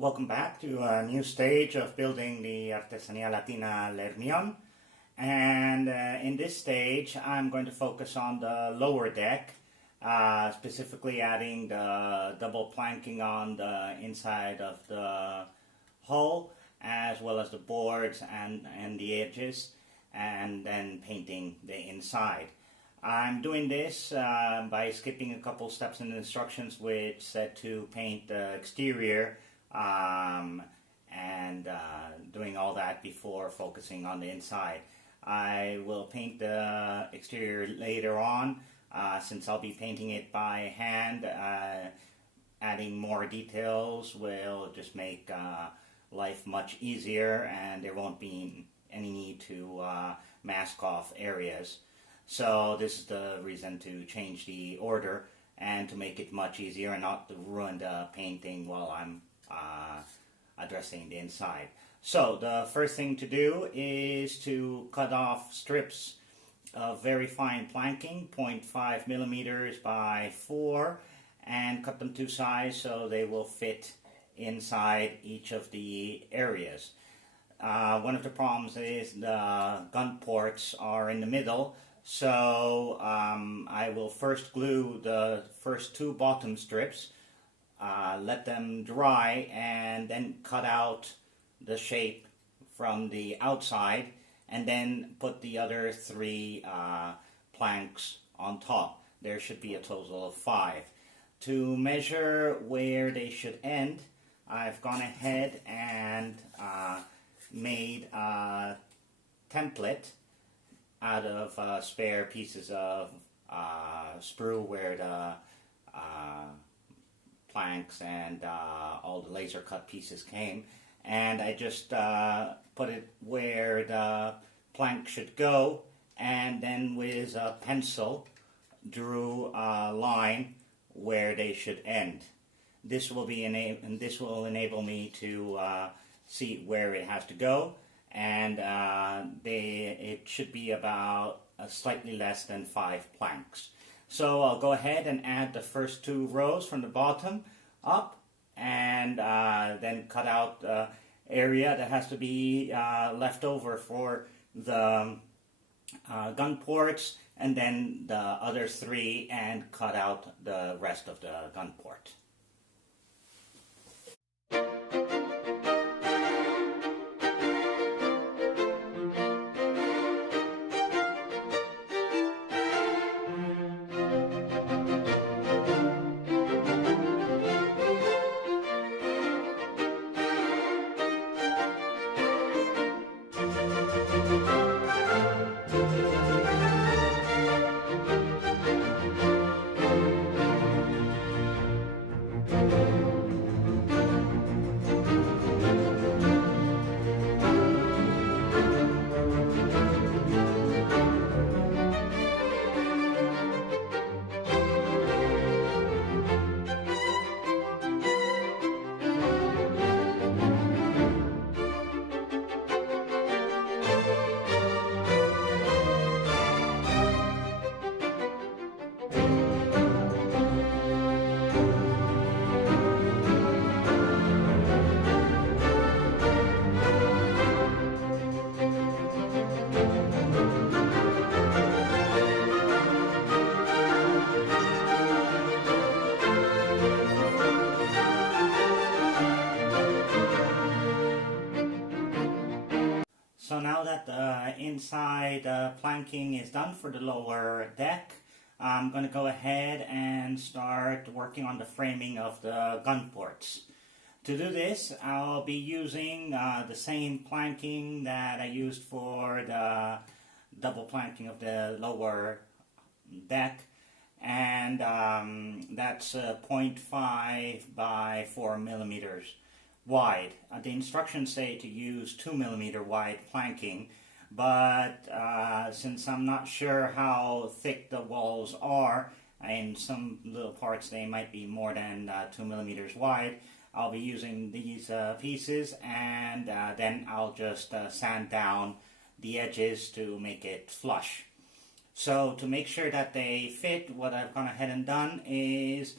Welcome back to a new stage of building the Artesania Latina hermione. And in this stage, I'm going to focus on the lower deck, specifically adding the double planking on the inside of the hull, as well as the boards and the edges, and then painting the inside. I'm doing this by skipping a couple steps in the instructions which said to paint the exterior and doing all that before focusing on the inside. I will paint the exterior later on since I'll be painting it by hand. Adding more details will just make life much easier, and there won't be any need to mask off areas. So this is the reason to change the order and to make it much easier and not to ruin the painting while I'm addressing the inside. So the first thing to do is to cut off strips of very fine planking, 0.5 millimeters by 4, and cut them to size so they will fit inside each of the areas. One of the problems is the gun ports are in the middle, so I will first glue the first two bottom strips, let them dry, and then cut out the shape from the outside, and then put the other three planks on top. There should be a total of 5. To measure where they should end, I've gone ahead and made a template out of spare pieces of sprue where the planks and all the laser cut pieces came, and I just put it where the plank should go, and then with a pencil drew a line where they should end. This will enable me to see where it has to go, and it should be about slightly less than 5 planks. So I'll go ahead and add the first 2 rows from the bottom up, and then cut out the area that has to be left over for the gun ports, and then the other 3, and cut out the rest of the gun port. So now that the inside planking is done for the lower deck, I'm going to go ahead and start working on the framing of the gun ports. To do this, I'll be using the same planking that I used for the double planking of the lower deck, and that's 0.5 by 4 millimeters wide. The instructions say to use 2 millimeter wide planking, but since I'm not sure how thick the walls are, in some little parts they might be more than 2 millimeters wide, I'll be using these pieces, and then I'll just sand down the edges to make it flush. So to make sure that they fit, what I've gone ahead and done is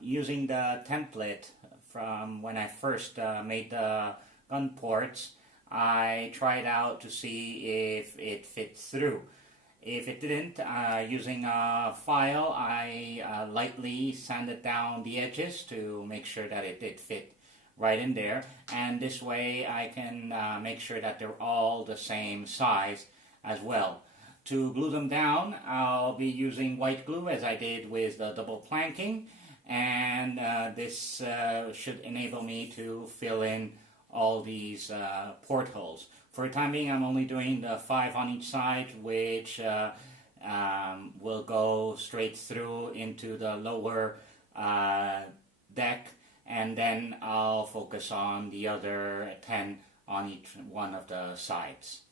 using the template from when I first made the Gunports. I tried out to see if it fits through. If it didn't, using a file, I lightly sanded down the edges to make sure that it did fit right in there. And this way I can make sure that they're all the same size as well. To glue them down, I'll be using white glue as I did with the double planking. And this should enable me to fill in all these portholes. For the time being, I'm only doing the 5 on each side, which will go straight through into the lower deck, and then I'll focus on the other 10 on each one of the sides.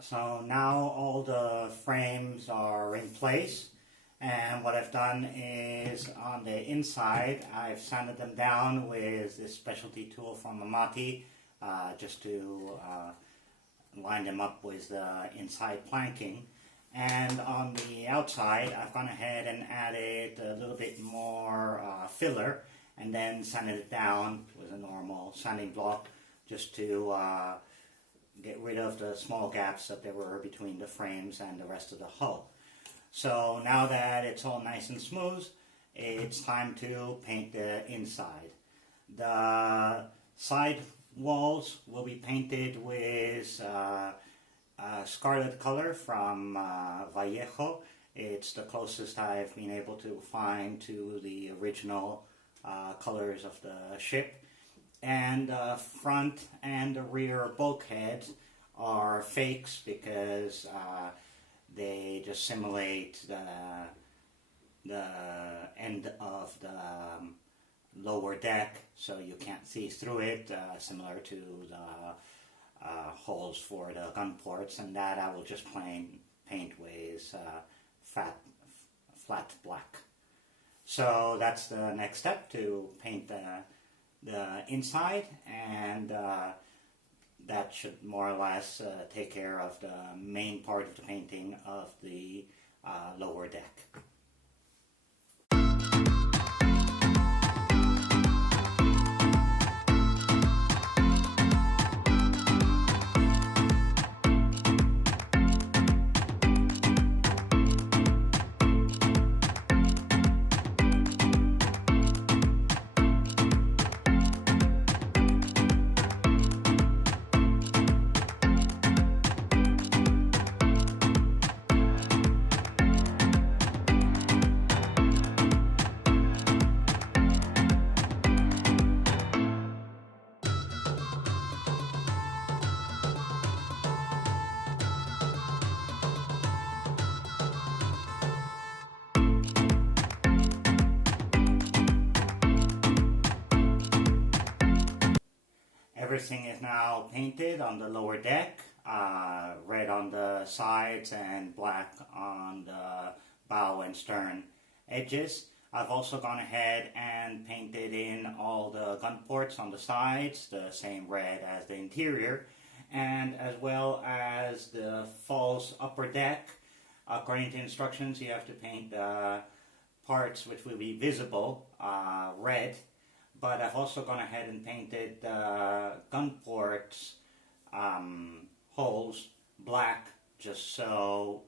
So now all the frames are in place, and what I've done is on the inside I've sanded them down with this specialty tool from Amati just to line them up with the inside planking. And on the outside I've gone ahead and added a little bit more filler and then sanded it down with a normal sanding block just to get rid of the small gaps that there were between the frames and the rest of the hull. So now that it's all nice and smooth, it's time to paint the inside. The side walls will be painted with scarlet color from Vallejo. It's the closest I've been able to find to the original colors of the ship. And the front and the rear bulkheads are fakes because they just simulate the end of the lower deck, so you can't see through it, similar to the holes for the gun ports, and that I will just paint with flat black. So that's the next step, to paint the inside, and that should more or less take care of the main part of the painting of the lower deck. Everything is now painted on the lower deck, red on the sides and black on the bow and stern edges. I've also gone ahead and painted in all the gun ports on the sides, the same red as the interior, and as well as the false upper deck. According to instructions, you have to paint the parts which will be visible red. But I've also gone ahead and painted the gun ports holes black, just so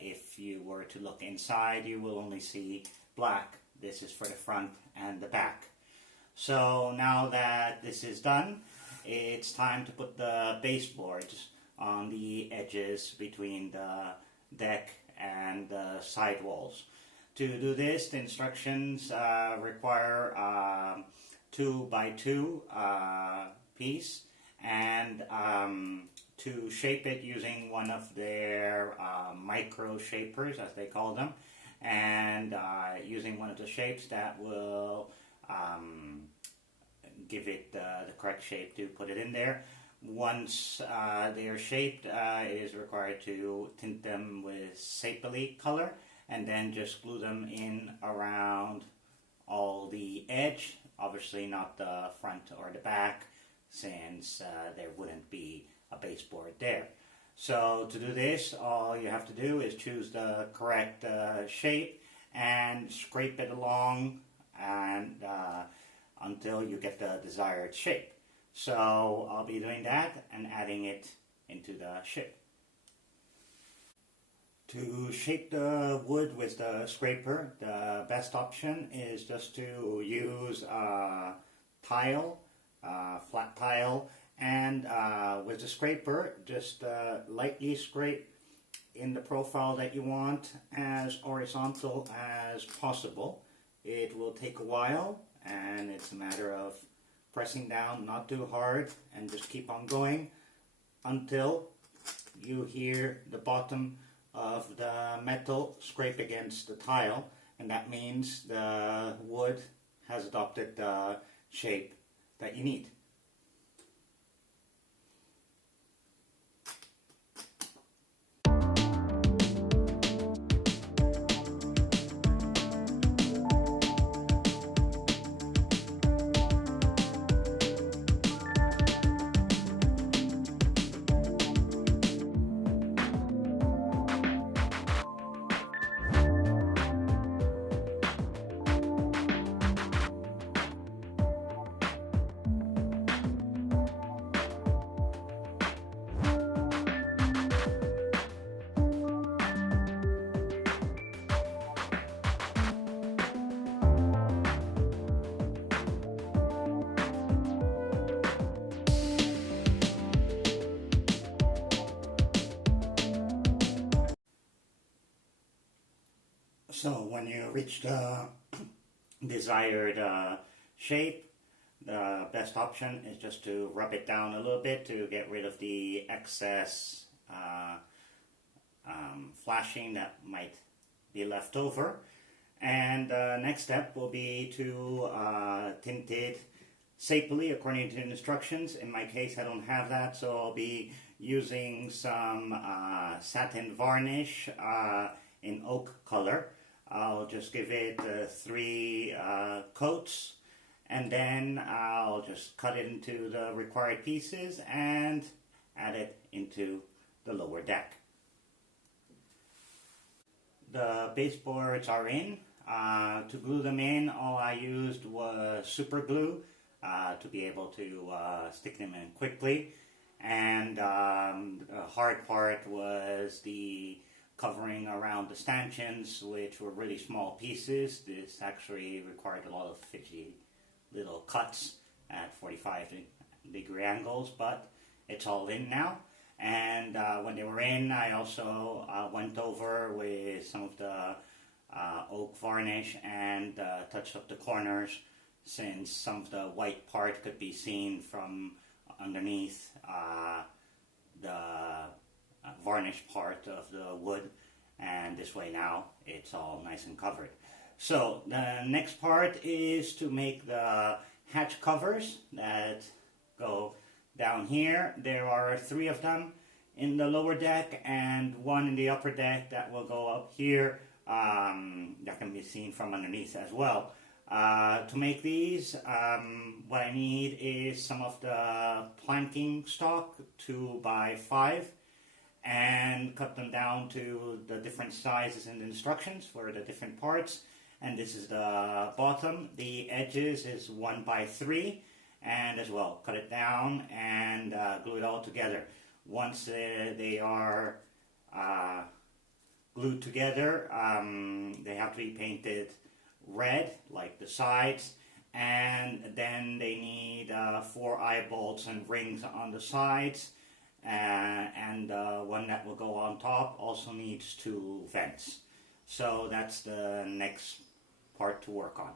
if you were to look inside, you will only see black. This is for the front and the back. So now that this is done, it's time to put the baseboards on the edges between the deck and the side walls. To do this, the instructions require 2x2 piece, and to shape it using one of their micro shapers, as they call them, and using one of the shapes that will give it the correct shape to put it in there. Once they are shaped, it is required to tint them with sepia color and then just glue them in around all the edge, obviously not the front or the back, since there wouldn't be a baseboard there. So to do this, all you have to do is choose the correct shape and scrape it along and until you get the desired shape. So I'll be doing that and adding it into the shape. To shape the wood with the scraper, the best option is just to use a tile, flat tile, and with the scraper, just lightly scrape in the profile that you want as horizontal as possible. It will take a while, and it's a matter of pressing down, not too hard, and just keep on going until you hear the bottom of the metal scrape against the tile, and that means the wood has adopted the shape that you need. So when you reach the desired shape, the best option is just to rub it down a little bit to get rid of the excess flashing that might be left over. And the next step will be to tint it sepia according to the instructions. In my case, I don't have that, so I'll be using some satin varnish in oak color. I'll just give it 3 coats, and then I'll just cut it into the required pieces and add it into the lower deck. The baseboards are in. To glue them in, all I used was super glue to be able to stick them in quickly, and the hard part was the covering around the stanchions, which were really small pieces. This actually required a lot of fidgety little cuts at 45-degree angles, but it's all in now. And when they were in, I also went over with some of the oak varnish and touched up the corners, since some of the white part could be seen from underneath the varnished part of the wood, and this way now it's all nice and covered. So the next part is to make the hatch covers that go down here. There are 3 of them in the lower deck and 1 in the upper deck that will go up here, that can be seen from underneath as well. To make these, what I need is some of the planking stock 2x5, and cut them down to the different sizes in the instructions for the different parts. And this is the bottom. The edges is 1x3, and as well cut it down and glue it all together. Once they are glued together, they have to be painted red like the sides, and then they need 4 eye bolts and rings on the sides, and one that will go on top also needs 2 vents. So that's the next part to work on.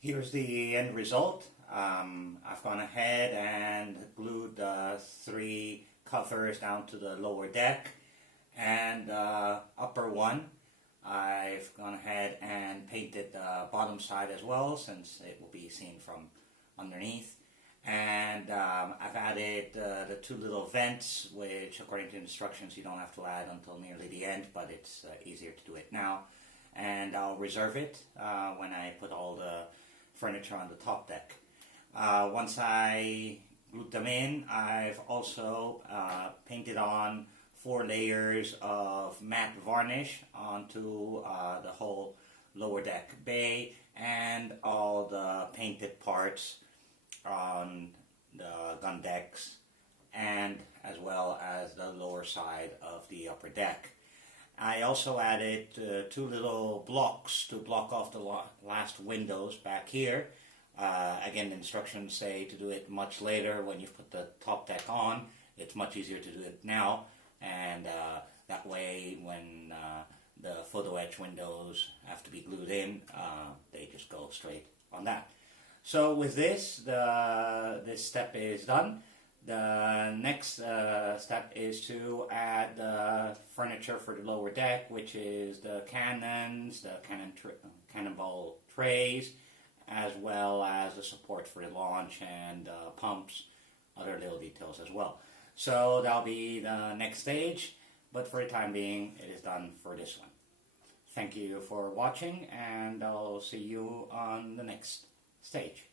Here's the end result. I've gone ahead and glued the 3 covers down to the lower deck, and upper one I've gone ahead and painted the bottom side as well, since it will be seen from underneath. And I've added the 2 little vents, which according to instructions you don't have to add until nearly the end, but it's easier to do it now. And I'll reserve it when I put all the furniture on the top deck. Once I glued them in, I've also painted on 4 layers of matte varnish onto the whole lower deck bay and all the painted parts on the gun decks, and as well as the lower side of the upper deck. I also added 2 little blocks to block off the last windows back here. Again, the instructions say to do it much later when you've put the top deck on. It's much easier to do it now, and that way when the photo etch windows have to be glued in, they just go straight on that. So with this, this step is done. The next step is to add the furniture for the lower deck, which is the cannons, the cannonball trays, as well as the support for the launch and pumps, other little details as well. So that'll be the next stage, but for the time being, it is done for this one. Thank you for watching, and I'll see you on the next stage.